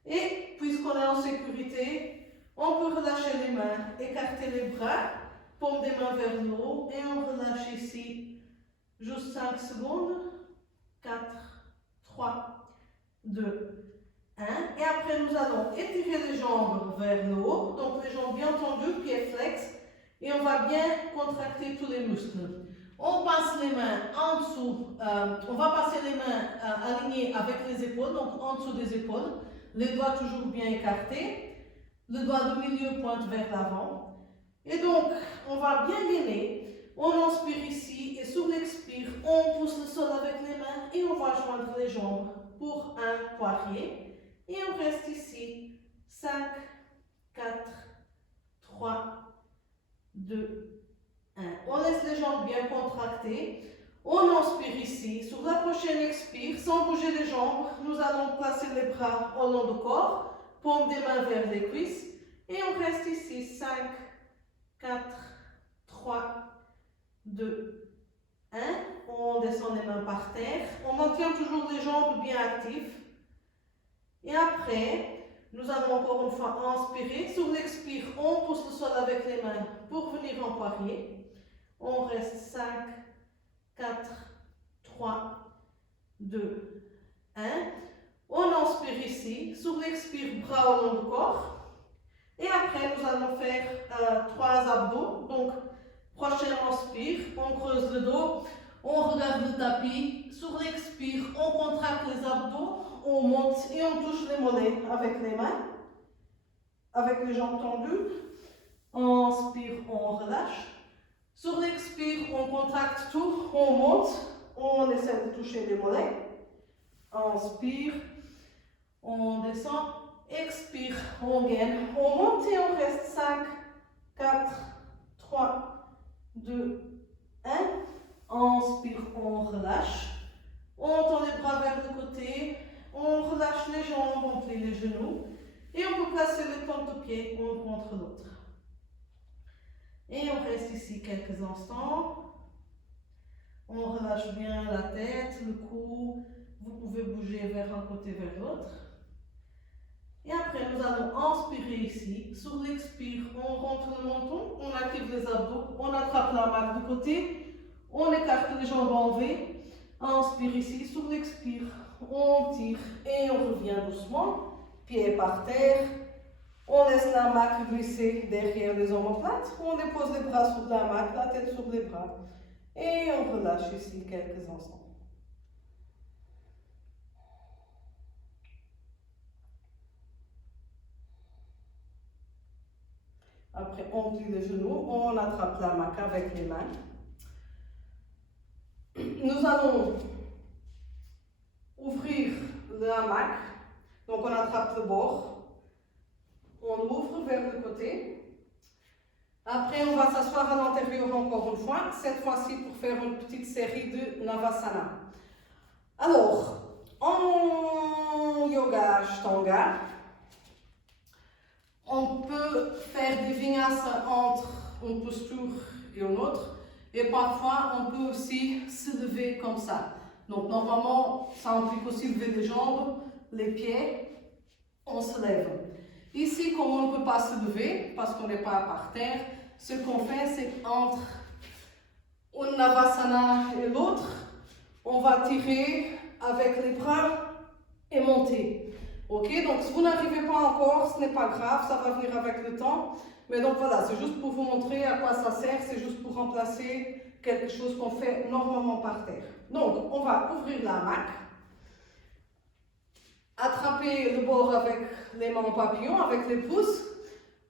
Et puisqu'on est en sécurité, on peut relâcher les mains, écarter les bras, paume des mains vers le haut. Et on relâche ici, juste 5 secondes. 4, 3, 2, 1. Et après, nous allons étirer les jambes vers le haut. Donc, les jambes bien tendues, pieds flex. Et on va bien contracter tous les muscles. On passe les mains en dessous, on va passer les mains alignées avec les épaules, donc en dessous des épaules, les doigts toujours bien écartés, le doigt de milieu pointe vers l'avant. Et donc, on va bien gainer, on inspire ici et sur l'expire, on pousse le sol avec les mains et on va joindre les jambes pour un poirier. Et on reste ici, 5, 4, 3, 2, 1. On laisse jambes bien contractées. On inspire ici. Sur la prochaine expire, sans bouger les jambes, nous allons placer les bras au long du corps, paume des mains vers les cuisses. Et on reste ici. 5, 4, 3, 2, 1. On descend les mains par terre. On maintient toujours les jambes bien actives. Et après, nous allons encore une fois inspirer. Sur l'expire, on pousse le sol avec les mains pour venir en poirier. On reste 5, 4, 3, 2, 1. On inspire ici. Sur l'expire, bras au long du corps. Et après, nous allons faire 3 abdos. Donc, prochain inspire, on creuse le dos, on regarde le tapis. Sur l'expire, on contracte les abdos, on monte et on touche les mollets avec les mains, avec les jambes tendues. On inspire, on relâche. Sur l'expire, on contracte tout, on monte, on essaie de toucher les mollets. Inspire, on descend, expire, on gaine, on monte et on reste 5, 4, 3, 2, 1. Inspire, on relâche. On tend les bras vers le côté, on relâche les jambes, on plie les genoux. Et on peut placer les plantes de pied l'un contre l'autre. Et on reste ici quelques instants. On relâche bien la tête, le cou. Vous pouvez bouger vers un côté, vers l'autre. Et après, nous allons inspirer ici. Sur l'expire, on rentre le menton, on active les abdos, on attrape la main du côté, on écarte les jambes en V. Inspire ici. Sur l'expire, on tire et on revient doucement. Pieds par terre. On laisse la main glisser derrière les omoplates. On dépose les bras sur la main, la tête sur les bras. Et on relâche ici quelques instants. Après, on plie les genoux, on attrape la main avec les mains. Nous allons ouvrir le hamac. Donc, on attrape le bord. On ouvre vers le côté. Après, on va s'asseoir à l'intérieur encore une fois. Cette fois-ci pour faire une petite série de Navasana. Alors, en yoga Ashtanga, on peut faire des vinyasas entre une posture et une autre. Et parfois, on peut aussi se lever comme ça. Donc, normalement, ça implique aussi lever les jambes, les pieds. On se lève. Ici, comme on ne peut pas se lever, parce qu'on n'est pas par terre, ce qu'on fait, c'est entre une Navasana et l'autre, on va tirer avec les bras et monter. Ok, donc si vous n'arrivez pas encore, ce n'est pas grave, ça va venir avec le temps. Mais donc voilà, c'est juste pour vous montrer à quoi ça sert, c'est juste pour remplacer quelque chose qu'on fait normalement par terre. Donc, on va ouvrir la hamac, attraper le bord avec les mains en papillon, avec les pouces.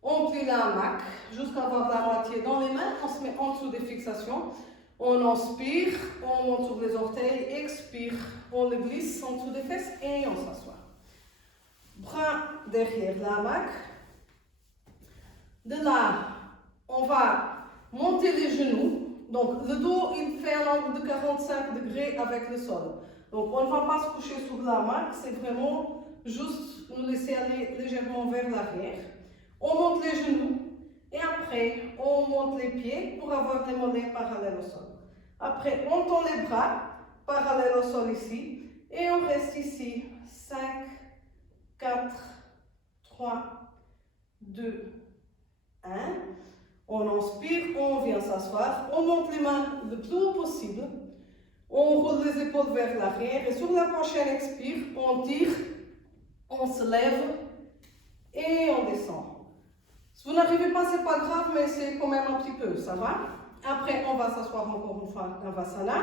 On plie la hamac jusqu'à avoir la moitié dans les mains. On se met en dessous des fixations. On inspire, on monte sur les orteils, expire, on le glisse en dessous des fesses et on s'assoit. Bras derrière la hamac. De là, on va monter les genoux. Donc le dos, il fait un angle de 45 degrés avec le sol. Donc on ne va pas se coucher sur la hamac, c'est vraiment juste nous laisser aller légèrement vers l'arrière. On monte les genoux et après on monte les pieds pour avoir les mollets parallèles au sol. Après on tend les bras parallèles au sol ici et on reste ici 5, 4, 3, 2, 1. On inspire, on vient s'asseoir, on monte les mains le plus haut possible. On roule les épaules vers l'arrière et sur la prochaine expire, on tire, on se lève et on descend. Si vous n'arrivez pas, c'est pas grave, mais c'est quand même un petit peu, ça va? Après, on va s'asseoir encore une fois en Navasana.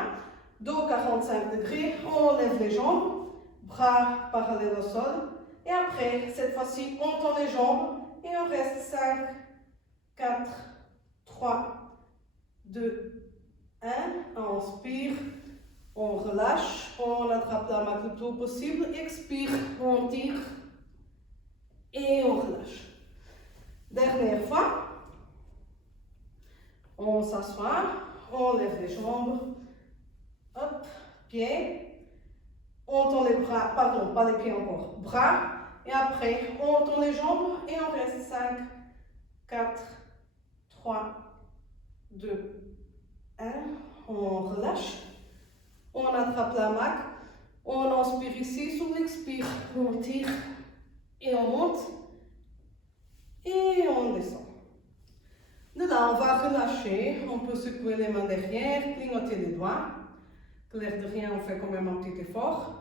Dos 45 degrés, on lève les jambes, bras parallèles au sol. Et après, cette fois-ci, on tend les jambes et on reste 5, 4, 3, 2, 1. On inspire, on relâche, on attrape la main le plus tôt possible, expire, on tire et on relâche. Dernière fois, on s'assoit, on lève les jambes, hop, pieds, on tend les bras, pardon, pas les pieds encore, bras, et après on tend les jambes et on reste 5, 4, 3, 2, 1, on relâche, on attrape la hamac, on inspire ici, sur l'expire, on tire et on monte et on descend. De là, on va relâcher, on peut secouer les mains derrière, clignoter les doigts. L'air de rien, on fait quand même un petit effort.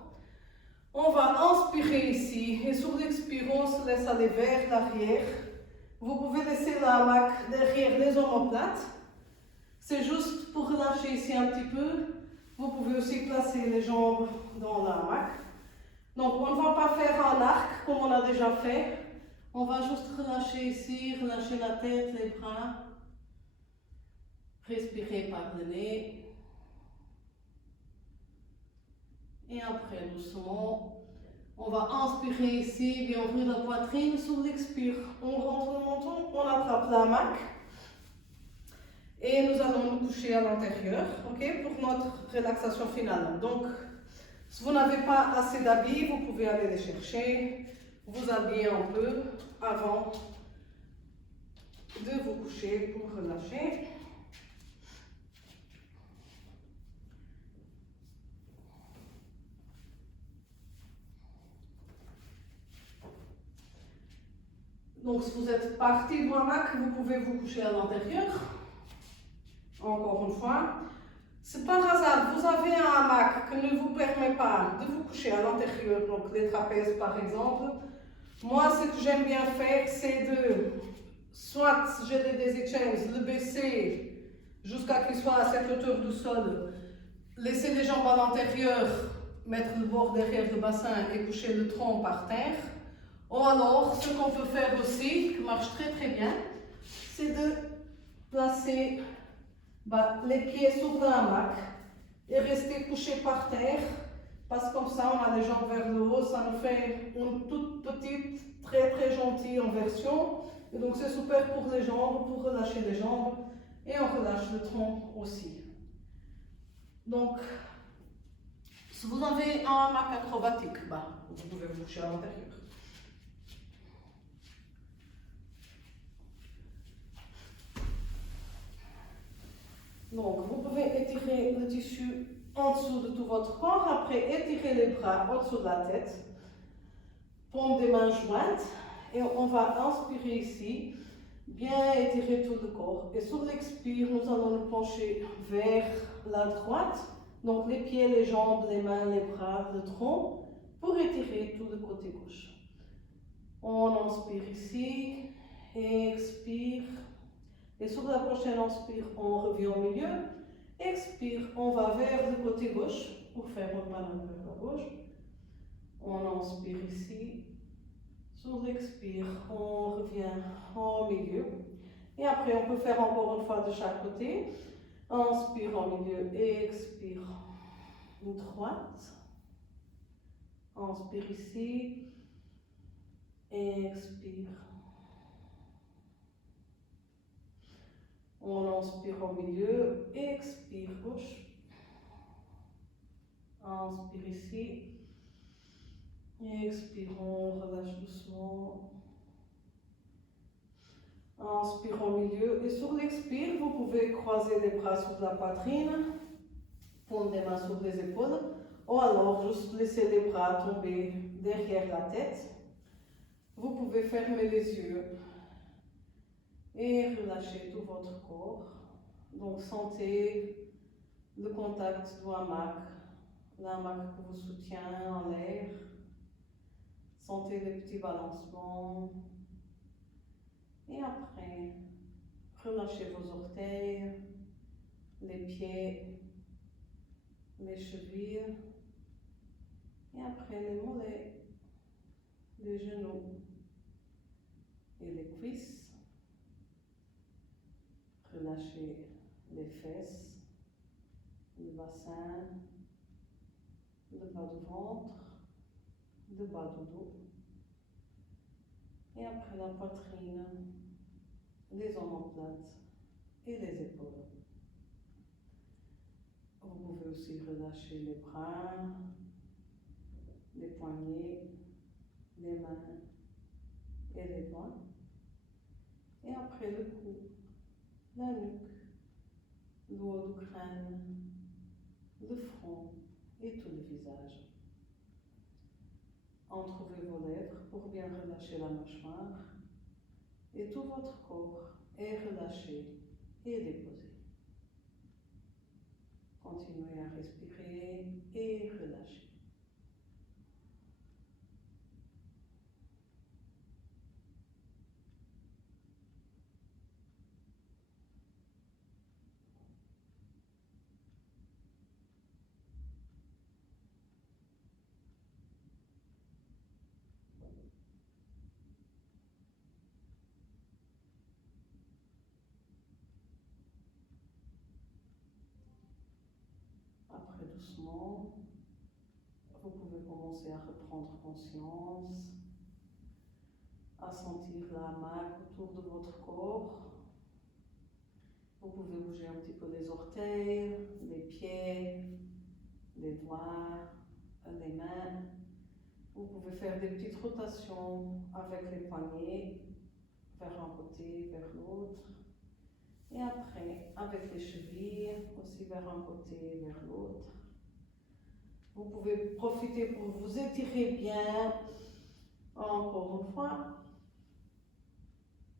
On va inspirer ici et sur l'expire, on se laisse aller vers l'arrière. Vous pouvez laisser la hamac derrière les omoplates. C'est juste pour relâcher ici un petit peu. Vous pouvez aussi placer les jambes dans la hamac. Donc on ne va pas faire un arc comme on a déjà fait. On va juste relâcher ici, relâcher la tête, les bras. Respirer par le nez. Et après, doucement, on va inspirer ici, bien ouvrir la poitrine sur l'expire. On rentre le menton, on attrape la hamac. Et nous allons nous coucher à l'intérieur, ok, pour notre relaxation finale. Donc, si vous n'avez pas assez d'habits, vous pouvez aller les chercher, vous habiller un peu avant de vous coucher pour relâcher. Donc, si vous êtes parti du hamac, vous pouvez vous coucher à l'intérieur. Encore une fois. Si par hasard, vous avez un hamac qui ne vous permet pas de vous coucher à l'intérieur, donc les trapèzes par exemple, moi, ce que j'aime bien faire, c'est de, soit si j'ai des exchanges, le baisser jusqu'à qu'il soit à cette hauteur du sol, laisser les jambes à l'intérieur, mettre le bord derrière le bassin et coucher le tronc par terre. Ou alors, ce qu'on peut faire aussi, qui marche très très bien, c'est de placer les pieds sur la hamac et rester couché par terre, parce que comme ça on a les jambes vers le haut, ça nous fait une toute petite, très très gentille inversion. Et donc c'est super pour les jambes, pour relâcher les jambes, et on relâche le tronc aussi. Donc, si vous avez un hamac acrobatique, vous pouvez vous coucher à l'intérieur. Donc, vous pouvez étirer le tissu en dessous de tout votre corps. Après, étirez les bras en dessous de la tête. Paume des mains jointes. Et on va inspirer ici. Bien étirer tout le corps. Et sur l'expire, nous allons nous pencher vers la droite. Donc, les pieds, les jambes, les mains, les bras, le tronc. Pour étirer tout le côté gauche. On inspire ici. Expire. Et sur la prochaine inspire, on revient au milieu. Expire, on va vers le côté gauche pour faire une manœuvre vers la gauche. On inspire ici. Sur l'expire, on revient au milieu. Et après, on peut faire encore une fois de chaque côté. Inspire au milieu, expire droite. Inspire ici. Expire. On inspire au milieu, expire gauche. Inspire ici. Expire, on relâche doucement. Inspire au milieu. Et sur l'expire, vous pouvez croiser les bras sur la poitrine. Paume des mains sur les épaules. Ou alors, juste laisser les bras tomber derrière la tête. Vous pouvez fermer les yeux. Et relâchez tout votre corps. Donc sentez le contact du hamac, la hamac qui vous soutient en l'air. Sentez les petits balancements. Et après, relâchez vos orteils, les pieds, les chevilles. Et après les mollets, les genoux et les cuisses. Relâchez les fesses, le bassin, le bas du ventre, le bas du dos. Et après la poitrine, les omoplates et les épaules. Vous pouvez aussi relâcher les bras, les poignets, les mains et les doigts. Et après le cou, la nuque, le haut du crâne, le front et tout le visage. Entreouvrez vos lèvres pour bien relâcher la mâchoire et tout votre corps est relâché et déposé. Continuez à respirer et relâcher. Après, doucement, vous pouvez commencer à reprendre conscience, à sentir la hamac autour de votre corps. Vous pouvez bouger un petit peu les orteils, les pieds, les doigts, les mains. Vous pouvez faire des petites rotations avec les poignets vers un côté, vers l'autre. Et après, avec les chevilles, aussi vers un côté, vers l'autre. Vous pouvez profiter pour vous étirer bien, encore une fois.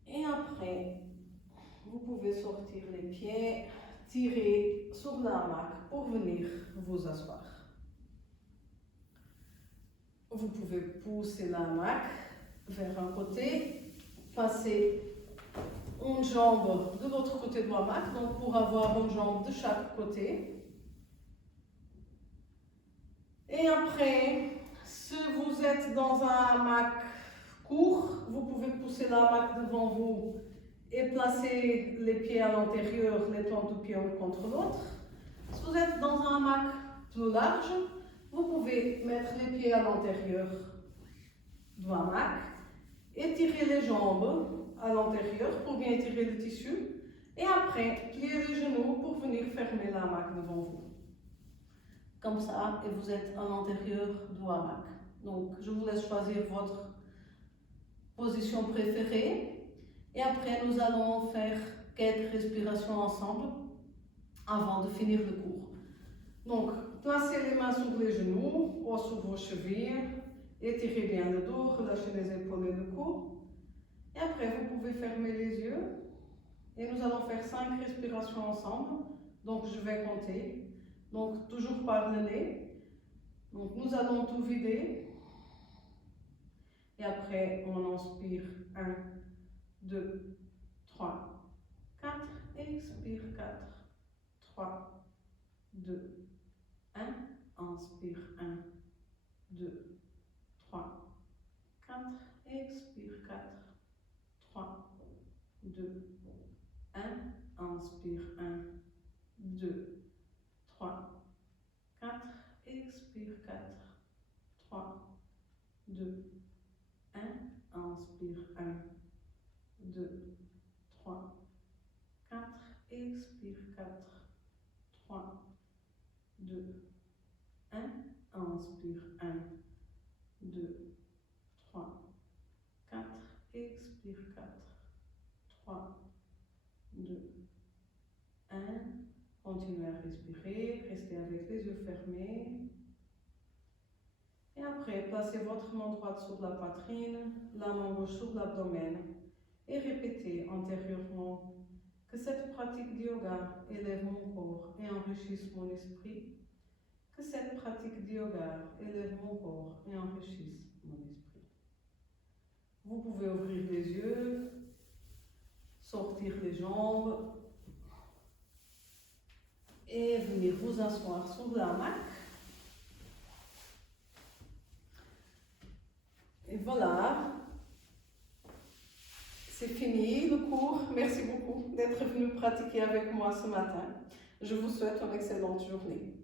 Et après, vous pouvez sortir les pieds, tirer sur la hamac pour venir vous asseoir. Vous pouvez pousser la hamac vers un côté, passer une jambe de l'autre côté de la hamac, donc pour avoir une jambe de chaque côté. Et après, si vous êtes dans un hamac court, vous pouvez pousser la hamac devant vous et placer les pieds à l'intérieur, les plantes du pied l'un contre l'autre. Si vous êtes dans un hamac plus large, vous pouvez mettre les pieds à l'intérieur du hamac, étirer les jambes à l'intérieur pour bien étirer le tissu et après plier les genoux pour venir fermer la hamac devant vous. Comme ça, et vous êtes à l'intérieur du hamac. Donc, je vous laisse choisir votre position préférée. Et après, nous allons faire quelques respirations ensemble avant de finir le cours. Donc, placez les mains sur les genoux ou sur vos chevilles. Étirez bien le dos, relâchez les épaules et le cou. Et après, vous pouvez fermer les yeux. Et nous allons faire 5 respirations ensemble. Donc, je vais compter. Donc, toujours par le nez. Donc, nous allons tout vider. Et après, on inspire 1, 2, 3, 4. Expire 4, 3, 2, 1. Inspire 1, 2, 3, 4. Expire 4, 3, 2, 1. Inspire 1, 2, 3, 4. Expire 4, 3, 2, 1. Inspire 1, 2, 3, 4. Expire 4, 3, 2, 1. Inspire 1, 2, 3, 4. Expire 4, 3, 2, 1. Continuez à respirer, restez avec les yeux fermés. Et après, placez votre main droite sur la poitrine, la main gauche sur l'abdomen et répétez intérieurement que cette pratique de yoga élève mon corps et enrichisse mon esprit. Que cette pratique de yoga élève mon corps et enrichisse mon esprit. Vous pouvez ouvrir les yeux, sortir les jambes et venir vous asseoir sur la hamac. Et voilà, c'est fini le cours. Merci beaucoup d'être venu pratiquer avec moi ce matin. Je vous souhaite une excellente journée.